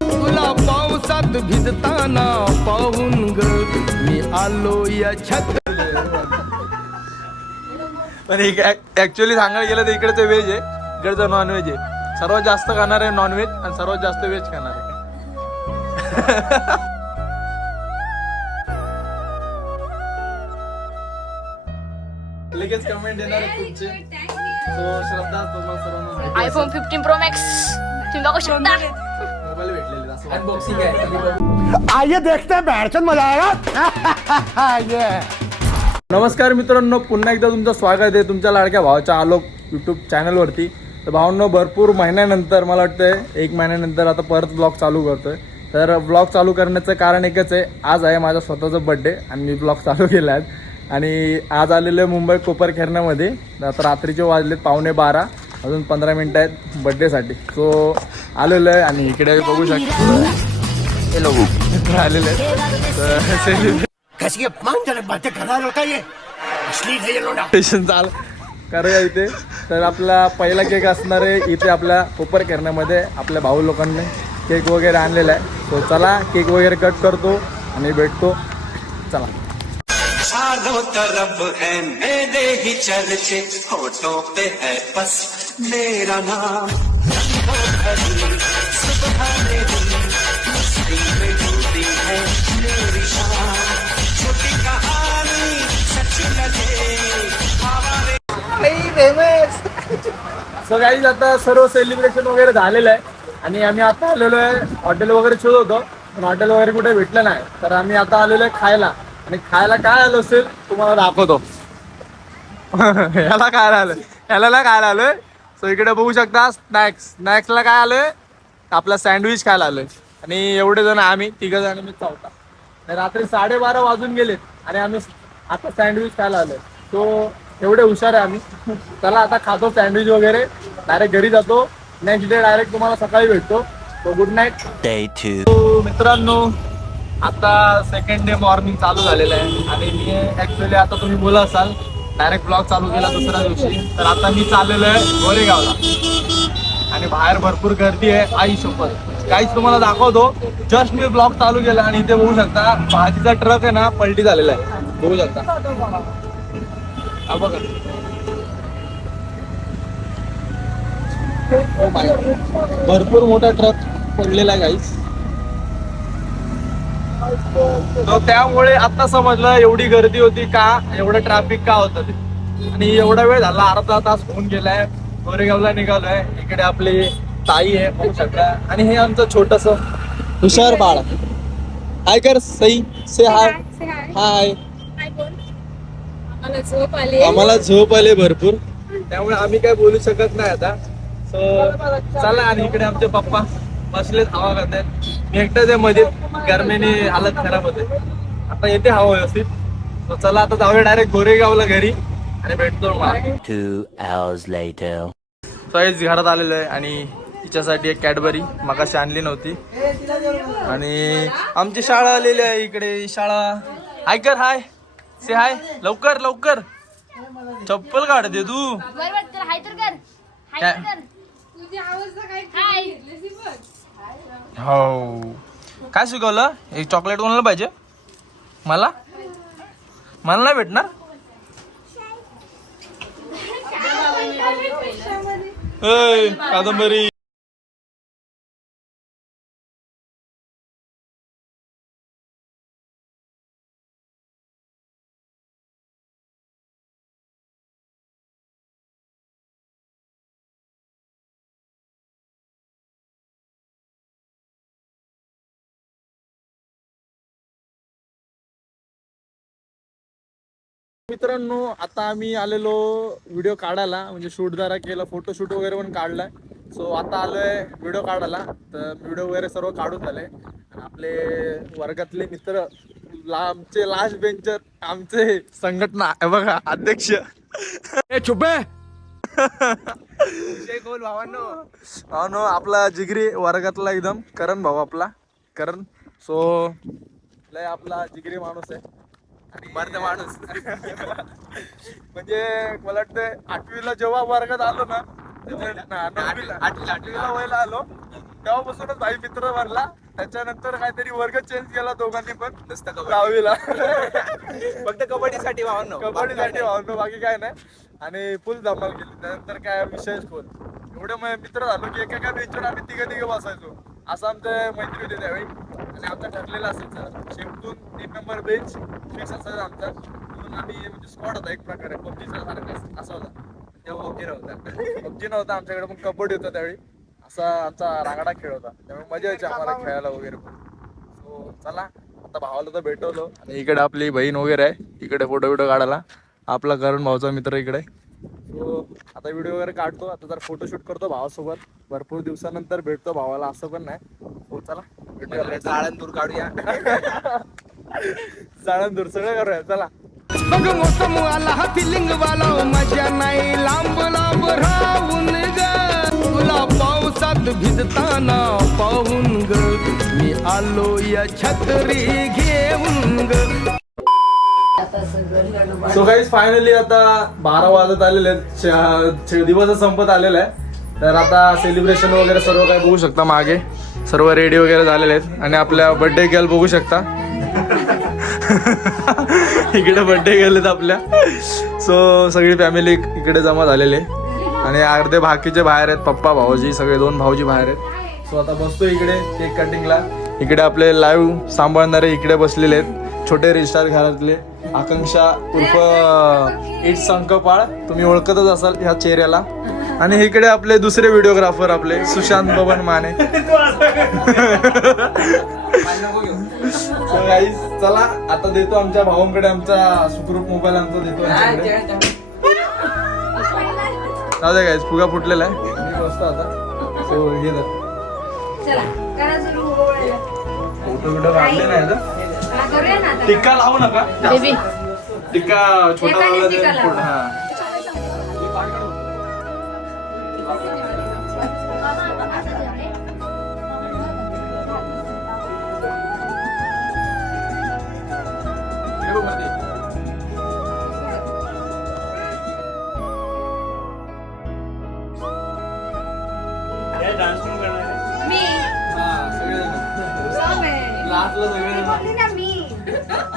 तुला पावसात भिजताना पाहून ग मी आलो या छत पण ऍक्च्युली सांगायला गेलं तर इकडचं व्हेज आहे इकडचं नॉनव्हेज आहे. सर्वात जास्त खाणार आहे नॉनव्हेज आणि सर्वात जास्त व्हेज खाणार आहे. लगेच कमेंट येणार आहे तुमचे. सो श्रद्धा तुम्हाला सर्वांना माहिती असेल. आयफोन फिफ्टीन प्रो मॅक्स तुम्ही बघू शकता मोबाईल भेटलेले असं अनबॉक्सिंग आहे. आइए देखते हैं बैठचंद मजा आएगा ये नमस्कार मित्रांनो पुन्हा एकदा तुमचं स्वागत आहे तुमच्या लाडक्या भावाच्या आलोक यूट्यूब चॅनलवरती तर भावांनो भरपूर महिन्यानंतर मला वाटतं एक महिन्यानंतर आता परत ब्लॉग चालू करतोय. तर ब्लॉग चालू करण्याचं कारण एकच आहे आज आहे माझा स्वतःचा बड्डे आणि मी ब्लॉग चालू केला आहे. आणि आज आलेलो आहे मुंबई कोपरखेरण्यामध्ये आता रात्रीचे वाजलेत पावणे बारा अजून पंधरा मिनटं आहेत बड्डेसाठी सो आलेलो आहे आणि इकडे बघू शकतो. हे लोक आलेले आहेत तर celebrate कैसी अपमानजनक बातें कर रहा है लड़का ये? असली ये लोडा स्टेशन चाल. करूया इथे. तर आपला पहिला केक असणार आहे इथे आपल्या कोपर करण्यामध्ये आपल्या भाऊ लोकांनी केक वगैरे आणलेला आहे. तो चला केक वगैरे कट करतो आणि भेटतो. चला. चारों तरफ है मेरे ही चर्चे होठों पे है बस मेरा नाम। सुबह मेरी सो काही आता सर्व सेलिब्रेशन वगैरे झालेलं आहे. आणि आम्ही आता आलेलो आहे हॉटेल वगैरे शोध होतो. पण हॉटेल वगैरे कुठे भेटलं नाही. तर आम्ही आता आलेलो आहे खायला. आणि खायला काय आलो असेल तुम्हाला दाखवतो. याला काय आलं? याला काय आलोय सो इकडे बघू शकता स्नॅक्स स्नॅक्सला काय आलोय आपला सँडविच खायला आलोय. आणि एवढे जण आम्ही तिघ जण मी चावता रात्री साडेबारा वाजून गेलेत. आणि आम्ही आता सँडविच खायला आलोय. तो एवढे हुशार आहे आम्ही. चला आता खातो सँडविच वगैरे. डायरेक्ट घरी जातो. नेक्स्ट डे डायरेक्ट तुम्हाला सकाळी भेटतो. तो गुड नाईट. मित्रांनो आता सेकंड डे मॉर्निंग चालू झालेलं आहे. आणि मी ऍक्च्युली आता तुम्ही बोला असाल डायरेक्ट ब्लॉग चालू केला दुसऱ्या दिवशी. तर आता मी चाललेलो आहे गोरेगावला. आणि बाहेर भरपूर गर्दी आहे आई शपथ काहीच तुम्हाला दाखवतो. जस्ट मी ब्लॉग चालू केला आणि इथे बघू शकता भाजीचा ट्रक आहे ना पलटी झालेला आहे. बघू शकता. हा बघा. भरपूर मोठा ट्रक पडलेला आहे गाईस तो त्यामुळे आता समजलं एवढी गर्दी होती का एवढं ट्रॅफिक का होतं ते. आणि एवढा वेळ झाला अर्धा तास होऊन गेलाय. गोरेगावला निघालोय. इकडे आपली ताई आहे शकता. आणि हे आमचं छोटस. हुशार बाळ. हाय कर सई से हाय हाय आम्हाला झोप आले भरपूर. त्यामुळे आम्ही काय बोलू शकत नाही आता. सो चला आणि इकडे आमचे पप्पा बसलेत हवा खात मी एकटाच आहे मध्ये गरमीने हालत खराब होते. आता येते हवा व्यवस्थित. So चला आता जाऊया डायरेक्ट गोरेगावला घरी आणि भेटतो. सॉईज घरात आलेलो आहे आणि तिच्यासाठी एक कॅडबरी मगाशी आणली नव्हती. आणि आमची शाळा आलेली आहे इकडे. शाळा हाय कर हाय. से हाय लवकर लवकर. चप्पल काढते तू. हो काय शिकवलं? एक चॉकलेट कोणाला पाहिजे? मला? मला नाही भेटणार? कादंबरी. मित्रांनो आता आम्ही आलेलो व्हिडिओ काढायला. म्हणजे शूट जरा केलं फोटो शूट वगैरे पण काढलाय सो आता आलोय व्हिडिओ काढायला. तर व्हिडिओ वगैरे सर्व काढून झाले. आणि आपले वर्गातले मित्र आमचे लास्ट बेंचर आमचे संघटना हे बघा अध्यक्ष. ए चुप है हा नो आपला जिगरी वर्गातला एकदम करण भाऊ आपला. करण. सो लय आपला जिगरी माणूस आहे. मर्द माणूस. म्हणजे मला वाटतं आठवीला जेव्हा वर्गात आलो ना आठवीला वयला आलो. तेव्हापासूनच भाई मित्र बनला त्याच्यानंतर काहीतरी वर्ग चेंज केला दोघांनी पण. दहावीला. फक्त कबड्डीसाठी भावनो. कबड्डीसाठी भावनो बाकी काय नाही. आणि फुल धमाल केली. त्यानंतर काय विशेष खोल एवढे मित्र झालो की एका एका बेंचवर आम्ही तिघे तिघे बसायचो. असं आमच्या मैत्री होते त्यावेळी. आणि आमचं असेल असायचं शेवटून तीन नंबर बेंच फिक्स असायचा आमचा. म्हणून आम्ही म्हणजे स्कॉड होता एक प्रकारे. पबजीचा सारखा असा होता. तेव्हा पबजी नव्हता. पबजी नव्हता आमच्याकडे पण कबड्डी होता त्यावेळी. असा आमचा रांगडा खेळ होता. त्यामुळे मजा यायची आम्हाला खेळायला वगैरे सो चला. आता भावाला तर भेटवलो. आणि इकडे आपली बहीण वगैरे आहे. इकडे फोटो बिटो काढायला. आपला करण भाऊचा मित्र इकडे. सो आता व्हिडिओ वगैरे काढतो. आता जर फोटोशूट करतो भावासोबत. भरपूर दिवसानंतर भेटतो भावाला असं पण नाही. हो चला. भेटूया. चाळण दूर काढूया. चाळण दूर सगळं करूया. चला. बघ मोसम आला हा फिलिंग वाला मजा नाही. लांब लांब राहून ग. तुला पावसात भिजताना पाहून ग. मी आलो या छत्री घेऊन ग. सो काही फायनली आता बारा वाजत आलेले आहेत. दिवस संपत आलेला आहे. तर आता सेलिब्रेशन वगैरे सर्व काही बघू शकता मागे. सर्व रेडी वगैरे झालेले आहेत. आणि आपल्या बर्थडे गर्ल बघू शकता. इकडे बर्थडे गेलेत आपल्या. सो सगळी फॅमिली इकडे जमा झालेली आहे. आणि अर्धे बाकीचे बाहेर आहेत. पप्पा भाऊजी सगळे दोन भाऊजी बाहेर आहेत. सो आता बसतो इकडे केक कटिंगला इकडे आपले लाईव्ह सांभाळणारे इकडे बसलेले आहेत. छोटे रिस्टार घरातले. आकांक्षा उर्फ इट संकपाळ तुम्ही ओळखतच असाल ह्या चेहऱ्याला. आणि इकडे आपले दुसरे व्हिडिओग्राफर आपले सुशांत बबन माने. चला आता देतो आमच्या भावांकडे आमचा सुखरूप मोबाईल आमचा देतो. जाऊ दे गाईज फुगा फुटलेला आहे. मी बसतो आता. सो हे सुरू फोटो बिटो काढले नाही आता. टिक्का लावू नका बेबी टिक्का छोटा एकाने लावला टिक्का तर लावा. फुट- हा. हे बघमध्ये. मी हा, सगळेजण. सॉंग आहे. लास्टला सगळेजण.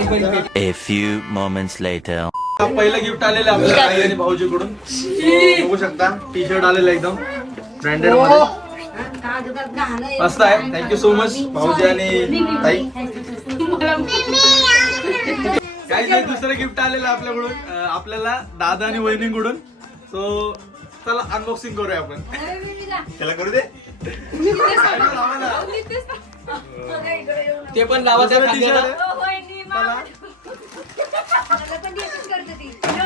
later. Dad. A few moments later. पहिलं गिफ्ट आलेलं आहे आपल्या आई आणि भाऊजीकडून. बघू शकता टी शर्ट आलेलं आहे एकदम. ब्रँडेडमध्ये. मस्त आहे. थँक्यू सो मच भाऊजी आणि ताई. काही नाही दुसरं गिफ्ट आलेलं आहे आपल्याकडून. अं, आपल्याला दादा आणि वहिनीकडून. सो चला अनबॉक्सिंग करूया आपण. त्याला करू दे. ते पण लावायचं टी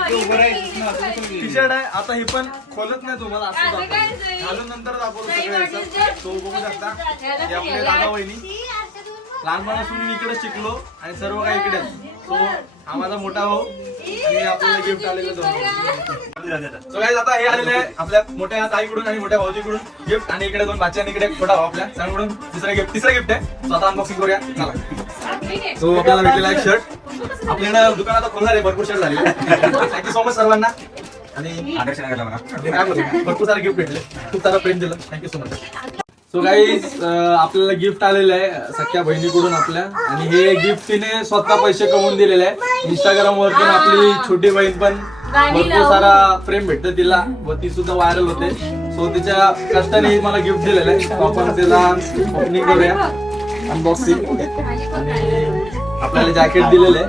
टी शर्ट आहे. आता हे पण खोलत नाही तुम्हाला असं दाखवतो. काय. घालून नंतर दाखवतो सगळं याचं. तो बघू शकता. हे आपले दादा. वहिनी. लहानपणापासून मी इकडे शिकलो आणि सर्व काही इकडेच सो हा माझा मोठा भाऊ. आणि आपल्याला गिफ्ट आलेलं दोन सो आता हे आलेले आहे आपल्या मोठ्या ताईकडून आणि मोठ्या भाऊजीकडून गिफ्ट आणि इकडे दोन बाच्या आणि इकडे एक छोटा भाऊ आपल्या त्याकडून दुसरं गिफ्ट तिसरं गिफ्ट आहे. सो आता अनबॉक्सिंग करूया. चला. सो आपल्याला भेटलेला एक शर्ट आपल्याकडे दुकान आता खोलणार आहे भरपूर शर्ट झाले थँक्यू सो मच सर्वांना. आणि आकर्षण करायला मला? भरपूर सारे गिफ्ट भेटले. खूप सारा प्रेम दिलं. थँक्यू सो मच सो काही आपल्याला गिफ्ट आलेलं आहे सख्या बहिणीकडून आपल्या. आणि हे गिफ्ट तिने स्वतः पैसे कमवून दिलेले आहे. इंस्टाग्राम वर पण आपली छोटी बहीण पण भरपूर सारा प्रेम भेटतं तिला. व ती सुद्धा व्हायरल होते. सो तिच्या कष्टाने मला गिफ्ट दिलेलं आहे. आपण त्याला ओपनिंग करूया. अनबॉक्सिंग आणि आपल्याला जॅकेट दिलेलं आहे.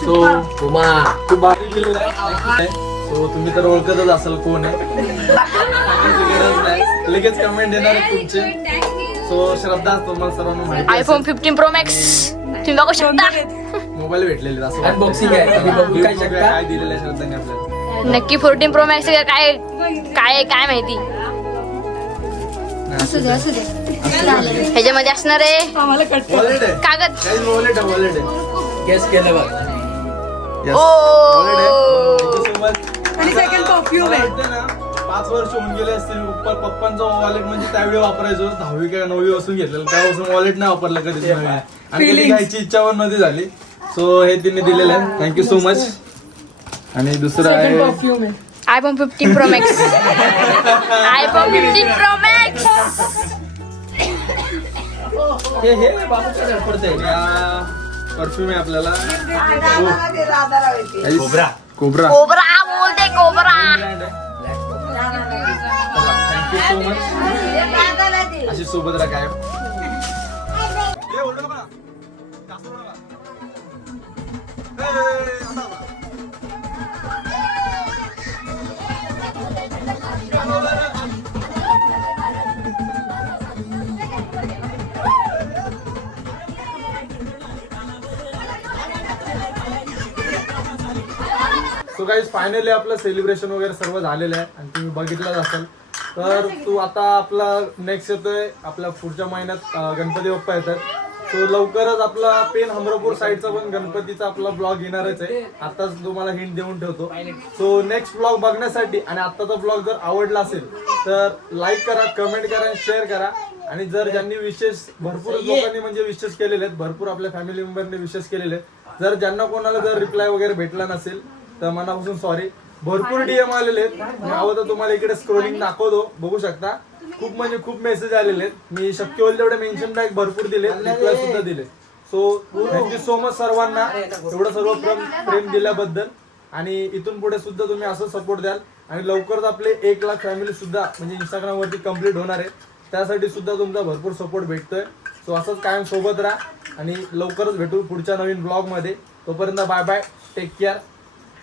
सो खूप भारी दिलेलं आहे सो तुम्ही तर ओळखतच असाल कोण आहे. सांगायची गरज नाही लगेच कमेंट येणार आहे तुमचे. सो श्रद्धा तुम्हाला सर्वांना माहिती आयफोन फिफ्टीन प्रो मॅक्स तुम्ही बघू शकता. मोबाईल भेटलेले असं Unboxing आहे. तुम्ही काय शकता. काय दिलेलं आहे श्रद्धाने आपल्याला? नक्की फोर्टीन प्रो मॅक्स काय काय काय माहिती? असू दे असू दे. ह्याच्यामध्ये असणार आहे कागद. गेस केलं बघ. ओ. आहे. पाच वर्ष होऊन गेले असतील पप्पा पप्पांचं वॉलेट म्हणजे त्यावेळी वापरायचो. दहावी काय नववी वाजून घेतलेलं. त्यापासून वॉलेट नाही वापरलं कधीच नवीन. आणि कधी घ्यायची इच्छा पण नव्हती झाली. सो हे तिने दिलेलं आहे. थँक्यू सो मच आणि दुसरं आहे. IPhone fifteen pro max. IPhone fifteen pro max. हे हे बाबूच्या पडतंय परफ्यूम आहे आपल्याला. कोबरा. कोबरा. कोबरा बोलते cobra. Thank you so much अशी सोबत राहा काय काही फायनली आपलं सेलिब्रेशन वगैरे सर्व झालेलं आहे आणि तुम्ही बघितलंच असाल. तर तू आता आपला नेक्स्ट येतोय आपल्या पुढच्या महिन्यात गणपती बाप्पा येतात. सो लवकरच आपला पेन हमरापूर साईडचा पण गणपतीचा आपला ब्लॉग येणारच आहे. आताच तुम्हाला हिंट देऊन ठेवतो. सो नेक्स्ट ब्लॉग बघण्यासाठी आणि आत्ताचा ब्लॉग जर आवडला असेल तर लाईक करा कमेंट करा शेअर करा. आणि जर ज्यांनी विशेष भरपूर लोकांनी म्हणजे विशेष केलेले आहेत भरपूर आपल्या फॅमिली मेंबरने विशेष केलेले आहेत जर ज्यांना कोणाला जर रिप्लाय वगैरे भेटला नसेल तर मनापासून सॉरी भरपूर डीएम आलेले आहेत. नावं तर तुम्हाला इकडे स्क्रोलिंग दाखवतो. बघू शकता. खूप म्हणजे खूप मेसेज आलेले आहेत. मी शक्य होईल तेवढे मेन्शन बॅक भरपूर दिले रिप्लाय सुद्धा दिले सो थँक्यू सो मच सर्वांना. एवढं सर्व प्रेम प्रेम दिल्याबद्दल. आणि इथून पुढे सुद्धा तुम्ही असं सपोर्ट द्याल. आणि लवकरच आपले एक लाख फॅमिली सुद्धा म्हणजे इंस्टाग्राम वरती कंप्लीट होणार आहे. त्यासाठी सुद्धा तुमचा भरपूर सपोर्ट भेटतोय. सो असंच कायम सोबत राहा. आणि लवकरच भेटू पुढच्या नवीन ब्लॉगमध्ये. तोपर्यंत बाय बाय टेक केअर